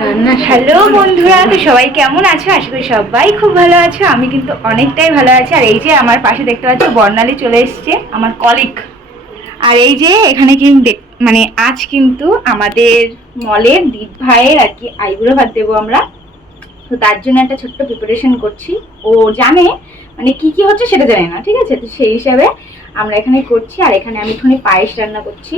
রান্না। হ্যালো বন্ধুরা, তো সবাই কেমন আছো? আশা করি সবাই খুব ভালো আছো। আমি কিন্তু অনেকটাই ভালো আছি। আর এই যে আমার পাশে দেখতে পাচ্ছ বর্ণালী চলে এসছে, আমার কলিগ। আর এই যে এখানে কিন্তু মানে আজ কিন্তু আমাদের মলের দীপ ভাইয়ের আর কি আইবুড়ো ভাত দেবো আমরা। তো তার জন্য একটা ছোট্ট প্রিপারেশন করছি। ও জানে মানে কি কি হচ্ছে সেটা জানে না, ঠিক আছে? তো সেই হিসাবে আমরা এখানে করছি। আর এখানে আমি এখানে পায়েস রান্না করছি।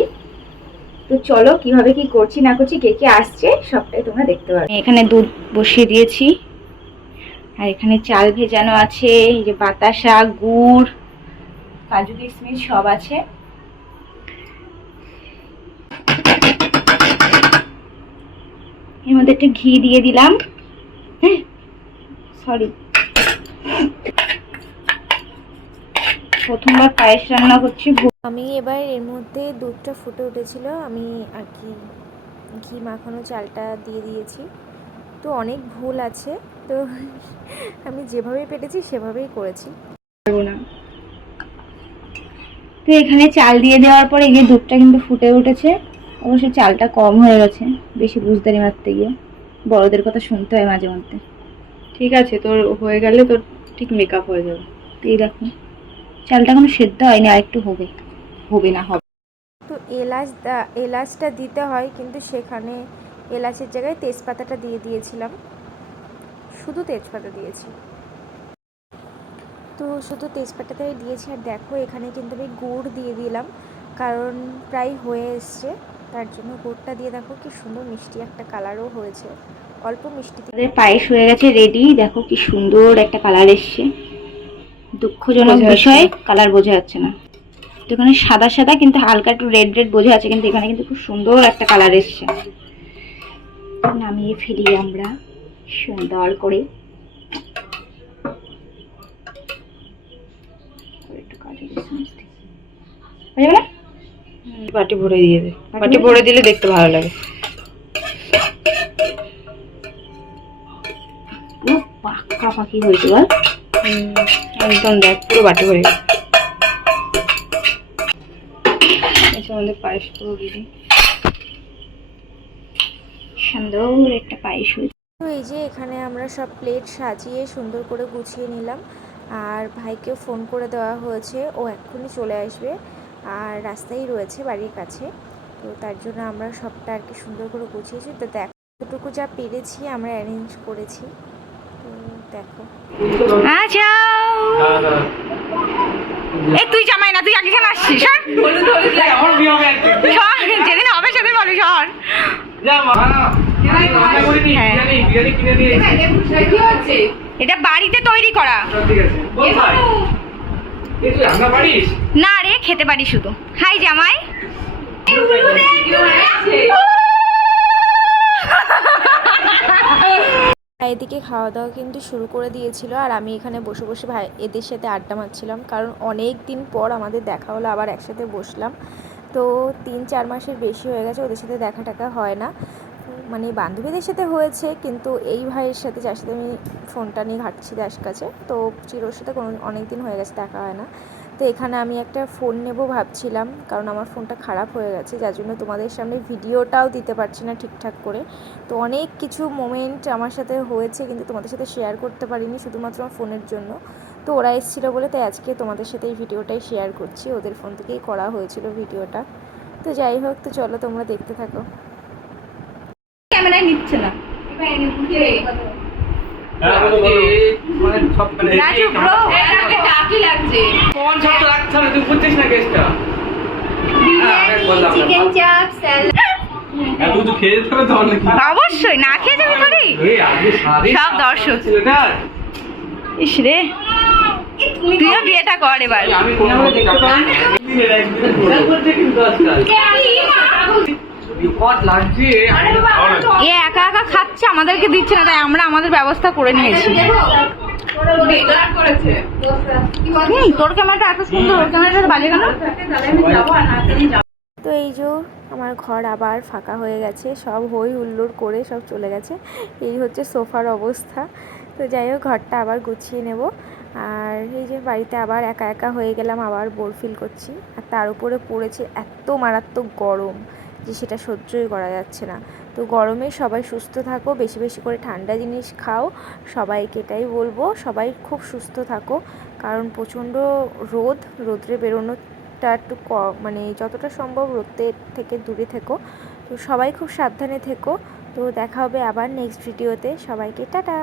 তো চলো কিভাবে কি করছি না করছি, কে কে আসছে সবটাই তোমরা দেখতে পাবে। এখানে দুধ বসিয়ে দিয়েছি, আর এখানে চাল ভেজানো আছে, এই যে বাতাসা, গুড়, কাজু কিশমিশ সব আছে। এর মধ্যে একটু ঘি দিয়ে দিলাম, সরি প্রথমবার পায়েস রান্না করছি। আমি এবার এর মধ্যে দুধটা ফুটে উঠেছিল, আমি আর কি ঘি মাখানো চালটা দিয়ে দিয়েছি। তো অনেক ভুল আছে, তো আমি যেভাবে পেটেছি সেভাবেই করেছি। না, তো এখানে চাল দিয়ে দেওয়ার পরে গিয়ে দুধটা কিন্তু ফুটে উঠেছে। অবশ্য চালটা কম হয়ে গেছে, বেশি বুঝদারি মারতে গিয়ে। বড়দের কথা শুনতে হয় মাঝে মধ্যে। ঠিক আছে, তোর হয়ে গেলে তোর ঠিক মেকআপ হয়ে যাবে। এই দেখো চালটা কোনো সেদ্ধ হয়নি, আর একটু হবে, হবে না হবে। তো এলাচটা দিতে হয়, কিন্তু সেখানে এলাচের জায়গায় তেজপাতাটা দিয়ে দিয়েছিলাম, শুধু তেজপাতা দিয়েছি। তো শুধু তেজপাতাটাই দিয়েছি। আর দেখো এখানে কিন্তু আমি গুড় দিয়ে দিলাম, কারণ প্রায় হয়ে এসছে, তার জন্য গুড়টা দিয়ে দেখো কি সুন্দর মিষ্টি একটা কালারও হয়েছে। অল্প মিষ্টি পায়েস হয়ে গেছে রেডি। দেখো কি সুন্দর একটা কালার এসছে। দুঃখজনক বিষয়, কালার বোঝা যাচ্ছে না। তো এখানে সাদা সাদা কিন্তু হালকা একটু রেড রেড বোঝা যাচ্ছে, কিন্তু এখানে কিন্তু খুব সুন্দর একটা কালার এসছে। নামিয়ে ফেলি আমরা সুন্দর করে। বাটি ভরে দিয়ে দে, বাটি ভরে দিলে দেখতে ভালো লাগে। পুরো পাকা পাকি হয়েছে বল। একদম দেখ, পুরো বাটি ভরে গেছে। আমাদের পায়েস পুরো রেডি, সুন্দর একটা পায়েস হয়েছে। তো এই যে এখানে আমরা সব প্লেট সাজিয়ে সুন্দর করে গুছিয়ে নিলাম। আর ভাইকে ফোন করে দেওয়া হয়েছে, ও এক্ষুনি চলে আসবে, আর রাস্তায় রয়েছে বাড়ির কাছে। তো তার জন্য আমরা সবটা আর কি সুন্দর করে গুছিয়েছি। তো দেখো যতটুকু যা পেরেছি আমরা অ্যারেঞ্জ করেছি। তো দেখো আচ্ছা, এই তুই জামাই না, তুই আগে কেন আসছিস? যেদিন হবে সেদিন বলি সর। এটা বাড়িতে তৈরি করা না রে, খেতে পারি শুধু। হাই জামাই। এদিকে খাওয়া দাওয়া কিন্তু শুরু করে দিয়েছিল, আর আমি এখানে বসে বসে ভাই এদের সাথে আড্ডা মারছিলাম, কারণ অনেক দিন পর আমাদের দেখা হলো, আবার একসাথে বসলাম। তো 3-4 মাসের বেশি হয়ে গেছে ওদের সাথে দেখা টাকা হয় না, মানে বান্ধবীদের সাথে হয়েছে, কিন্তু এই ভাইয়ের সাথে যার সাথে আমি ফোনটা নিয়ে ঘাটছি দাস কাছে, তো চিরোর সাথে কোনো অনেক দিন হয়ে গেছে দেখা হয় না। তো এখানে আমি একটা ফোন নেব ভাবছিলাম, কারণ আমার ফোনটা খারাপ হয়ে গেছে, যার জন্য তোমাদের সামনে ভিডিওটাও দিতে পারছি না ঠিকঠাক করে। তো অনেক কিছু মোমেন্ট আমার সাথে হয়েছে, কিন্তু তোমাদের সাথে শেয়ার করতে পারিনি শুধুমাত্র আমার ফোনের জন্য। তো ওরা এসেছিলো বলে তাই আজকে তোমাদের সাথে এই ভিডিওটাই শেয়ার করছি, ওদের ফোন থেকেই করা হয়েছিল ভিডিওটা। তো যাই হোক, তো চলো তোমরা দেখতে থাকো। ক্যামেরায় নিচ্ছে না। রাজু ব্রো, এটাকে টাকি লাগছে। কোন শব্দ রাখছ না, তুই বুঝছিস না কেসটা? চিকেন চাপ, স্যালাড। এত কিছু খেয়ে যেতে হবে তাহলে কি? অবশ্যই, না খেয়ে যাবি করি সব দর্শক। ইস রে, তুইও বিয়েটা কর এবার। আমি কোন এ একা একা খাচ্ছে, আমাদেরকে দিচ্ছে না, তাই আমরা আমাদের ব্যবস্থা করে নিয়েছি। তোর ক্যামেরাটা এত সুন্দর, ওর ক্যামেরাটা বাজে কেন? তো এই যে আমার ঘর আবার ফাঁকা হয়ে গেছে, সব হই হুল্লোড় করে সব চলে গেছে। এই হচ্ছে সোফার অবস্থা। তো যাই হোক, ঘরটা আবার গুছিয়ে নেব। আর এই যে বাড়িতে আবার একা একা হয়ে গেলাম, আবার বোর ফিল করছি। আর তার উপরে পড়েছে এত মারাত্মক গরম যে সেটা সহ্যই করা যাচ্ছে না। তো গরমে সবাই সুস্থ থাকো, বেশি বেশি করে ঠান্ডা জিনিস খাও, সবাইকে এটাই বলবো। সবাই খুব সুস্থ থাকো, কারণ প্রচণ্ড রোদ্রে বেরোনোটা একটু মানে যতটা সম্ভব রোদের থেকে দূরে থেকো। তো সবাই খুব সাবধানে থেকো। তো দেখা হবে আবার নেক্সট ভিডিওতে। সবাইকে টাটা।